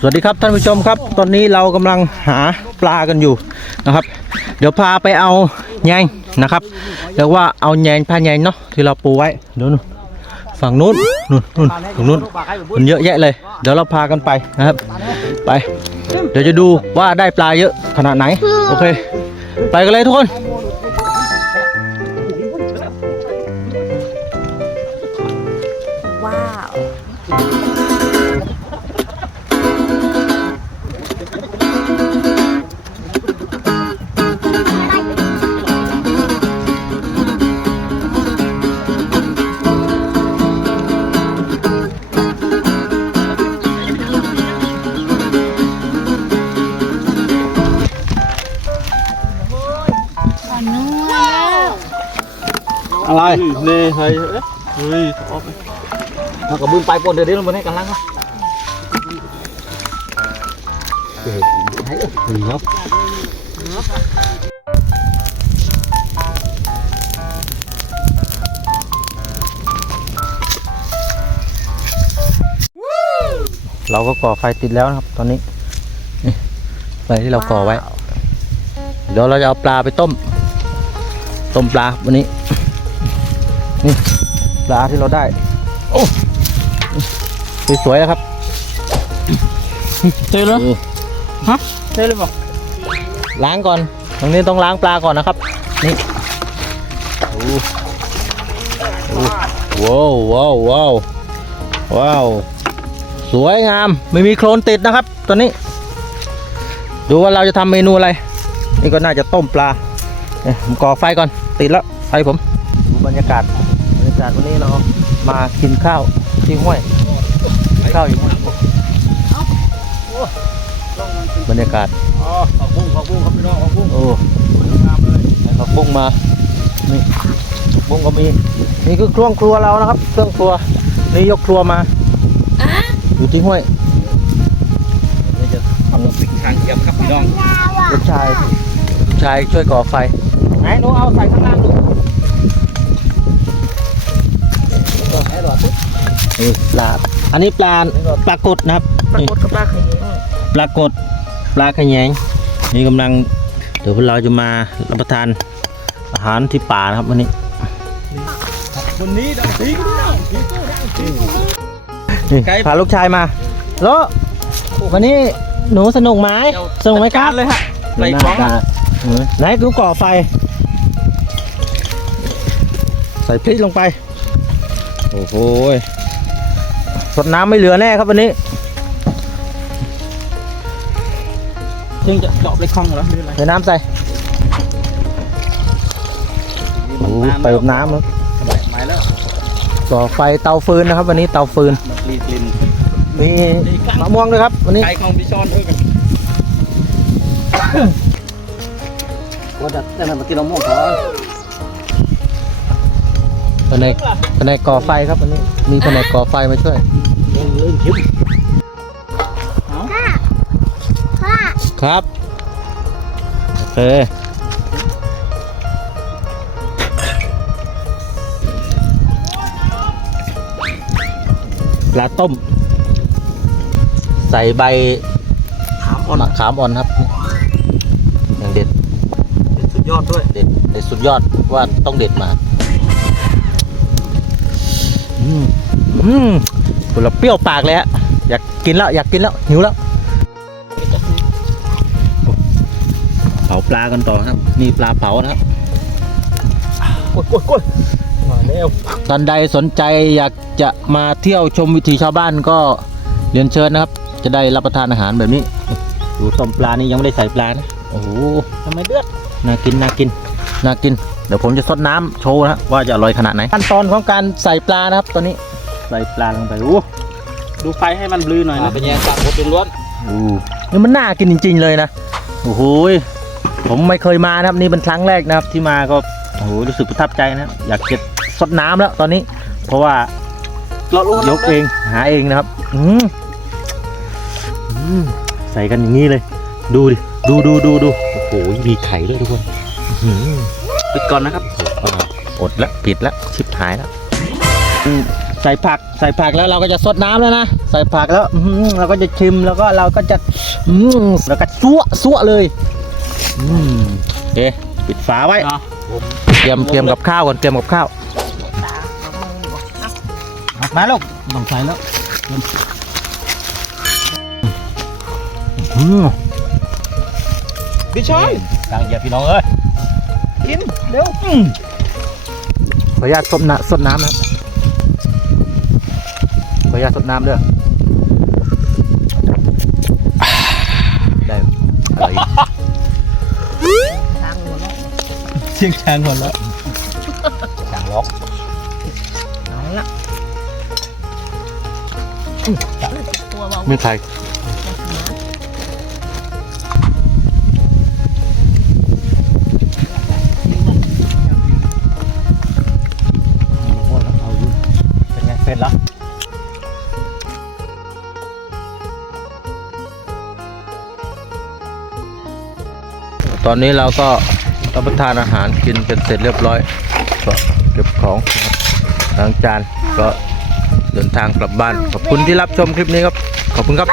สวัสดีครับท่านผู้ชมครับ ตอนนี้เรากำลังหาปลากันอยู่นะครับ เดี๋ยวพาไปเอาแยงนะครับเรียกว่าเอาแยงผ้าแยงเนาะที่เราปูไว้เดี๋ยวนู่นฝั่งนู้นนู่นนู่นฝั่งนู้นมันเยอะแยะเลย เดี๋ยวเราพากันไปนะครับ ไป เดี๋ยวจะดูว่าได้ปลาเยอะขนาดไหนโอเค ไปกันเลยทุกคน อะไรนี่เฮ้ยเอ๊ะเฮ้ยออกไปเอากระบืนไปปนเดี๋ยวเดี๋ยวลงไปให้กันลังครับเฮ้ยเฮ้ยเนาะเราก็ก่อไฟติดแล้วนะครับ ตอนนี้นี่ไฟที่เราก่อไว้ เดี๋ยวเราจะเอาปลาไปต้ม ต้มปลาวันนี้ นี่ปลาที่เราได้ โอ้สวยๆนะครับเจอแล้วดูฮะเจอเลยบอกล้างก่อน ตรงนี้ต้องล้างปลาก่อนนะครับ นี่โอ้โอ้ว้าวว้าวว้าวว้าว สวยงาม ไม่มีโคลนติดนะครับตัวนี้ ดูว่าเราจะทำเมนูอะไร นี่ก็น่าจะต้มปลาเนี่ยผมก่อไฟก่อน ติดแล้วไฟผม ดูบรรยากาศ บรรยากาศวันนี้เรามากินข้าวที่ห้วยกินข้าวอยู่ห้วยบรรยากาศอ๋อขอบคุณขอบคุณครับพี่น้องขอบคุณโอ้งามเลยผักบุ้งมานี่ผักบุ้งก็มีนี่คือเครื่องครัวเรานะครับ เครื่องครัวนี่ยกครัวมาอยู่ที่ห้วยนี่จะทำปิดทางเทียมครับพี่น้องลูกชายลูกชายช่วยก่อไฟไหนหนูเอาใส่ข้างล่าง นี่ปลา อันนี้ปลาปลากดนะครับปรากฏกับปลาขยงปลากดปลาขยงนี่กำลังเดี๋ยวพวกเราจะมารับประทานอาหารที่ป่านะครับวันนี้คนนี้ดังทิ้งทิ้งตู้ดังทิ้งนี่ไกด์พาลูกชายมาแล้ววันนี้หนูสนุกไหมสนุกไหมครับเลยฮะใส่กล่องหน้าตาเออไหนดูก่อไฟ ใส่พริกลงไป โอ้โหยสดน้ำไม่เหลือแน่ครับวันนี้ถึงจะเจาะไปคลองเหรอหรืออะไรใส่น้ำใส่โอ้โหเติมน้ำครับหมายแล้วก่อไฟเตาฟืนนะครับ วันนี้เตาฟืนรีดลินมีมะม่วงด้วยครับ วันนี้ไก่ของพี่ชอนเออกันว่าจะจะทำกินมะม่วงก่อน แผนกแผนกก่อไฟครับวันนี้มีแผนกก่อไฟมาช่วยเริ่มคิดครับโอเคปลาต้ม ใส่ใบถามอ่อนมะขามอ่อนครับอย่างเด็ดสุดยอดด้วยเด็ดเด็ดสุดยอดว่าต้องเด็ดมา อืมคุณเราเปรี้ยวปากเลยฮะอยากกินแล้วอยากกินแล้วหิวแล้วเผาปลากันต่อครับ นี่ปลาเผานะครับกดกดกดมาแล้วท่านใดสนใจอยากจะมาเที่ยวชมวิถีชาวบ้านก็เรียนเชิญนะครับ จะได้รับประทานอาหารแบบนี้ดูต้มปลานี่ยังไม่ได้ใส่ปลานะโอ้โหทำไมเดือดน่ากินน่ากินน่ากิน เดี๋ยวผมจะซดน้ำโชว์นะว่าจะอร่อยขนาดไหนขั้นตอนของการใส่ปลานะครับตอนนี้ ใส่ปลาลงไปโอ้ดูไฟให้มันบลือหน่อยนะเป็นยังตักหมดล้วนโอ้นี่มันน่ากินจริง ๆ เลยนะโอ้โหยผมไม่เคยมานะครับนี่เป็นครั้งแรกนะครับที่มาก็โอ้โหรู้สึกประทับใจนะครับอยากจะซดน้ำแล้วตอนนี้ เพราะว่าเราลูกยกเองหาเองนะครับอืมอืมใส่กันอย่างนี้เลย ดูดิดูดูดูดูโอ้โหมีไข่ด้วยทุกคนอื้อหือปิดก่อนนะครับอ่าอดละผิดละชิบหายแล้วอืม ใส่ผักใส่ผักแล้วเราก็จะซดน้ำแล้วนะ ใส่ผักแล้วอื้อหือเราก็จะชิมแล้วก็เราก็จะอืมแล้วก็ซั่วซั่วเลยอืมโอเคปิดฝาไว้อะผมเตรียมเตรียมกับข้าวก่อนเตรียมกับข้าวตาเอามือบอกเอามาลูกต้องใส่แล้วอืมพี่ชายตังเยียพี่น้องเอ้ยกินเร็วขออนุญาตสดน้ำสดน้ำนะครับ ขออนุญาตสดน้ำเด้อได้อร่อยทางหัวเนาะเชียงชางหมดแล้วจางล็อกเอาละตัวเบาไม่ใครเป็นไงเป็นแล้ว อนนี้เราก็รับประทานอาหารกินเป็นเสร็จเรียบร้อย ก็เก็บของล้างจานก็เดินทางกลับบ้าน ขอบคุณที่รับชมคลิปนี้ครับ ขอบคุณครับ